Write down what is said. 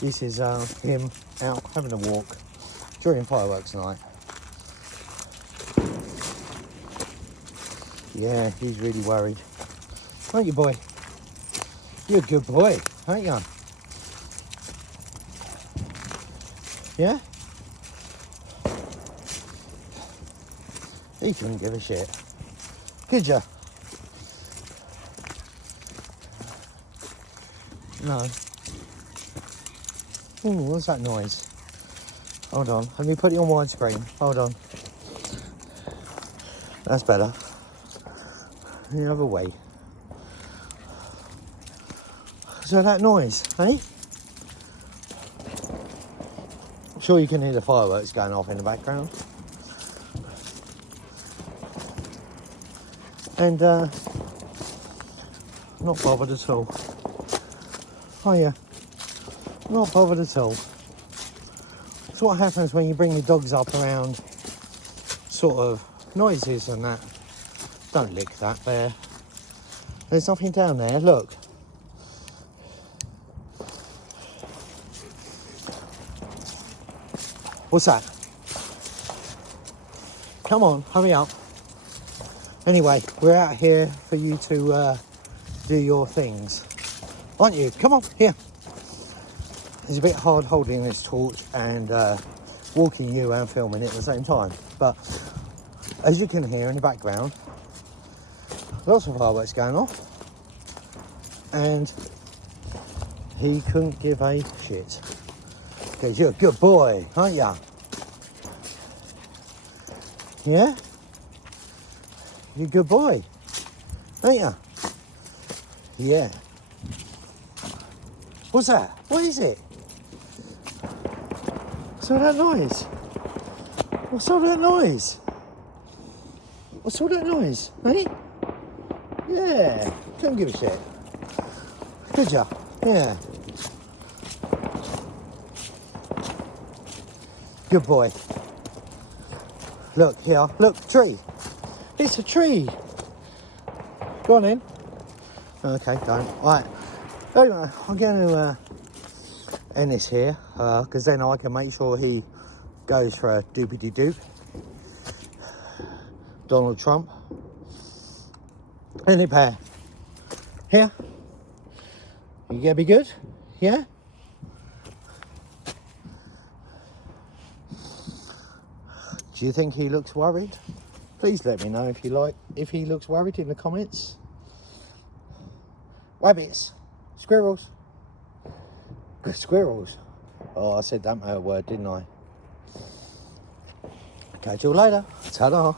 This is him out having a walk during fireworks night. Yeah, he's really worried. Aren't you, boy? You're a good boy, aren't you? Yeah? He couldn't give a shit. Could ya? No. Ooh, what's that noise? Hold on, let me put it on widescreen. Hold on. That's better. The other way. So that noise, eh? I'm sure you can hear the fireworks going off in the background. And not bothered at all. Oh yeah, not bothered at all. So what happens when you bring your dogs up around sort of noises and that? Don't lick that there. There's nothing down there, look. What's that? Come on, hurry up. Anyway, we're out here for you to do your things. Aren't you? Come on, here. It's a bit hard holding this torch and walking you and filming it at the same time. But as you can hear in the background, lots of fireworks going off. And he couldn't give a shit. Because you're a good boy, aren't ya? Yeah? You're a good boy, aren't ya? Yeah. What's that? What is it? What's all that noise? What's all that noise? What's all that noise? Eh? Yeah. Couldn't give a shit. Could ya? Yeah. Good boy. Look here. Look, tree. It's a tree. Go on in. Okay, don't. Right. Anyway, I'm going to end this here because then I can make sure he goes for a doopity-doop. Donald Trump. Any pair. Here. You gonna be good? Yeah? Do you think he looks worried? Please let me know if he looks worried in the comments. Rabbits. Squirrels. Squirrels. Oh, I said that word, didn't I? Catch you later. Ta-da.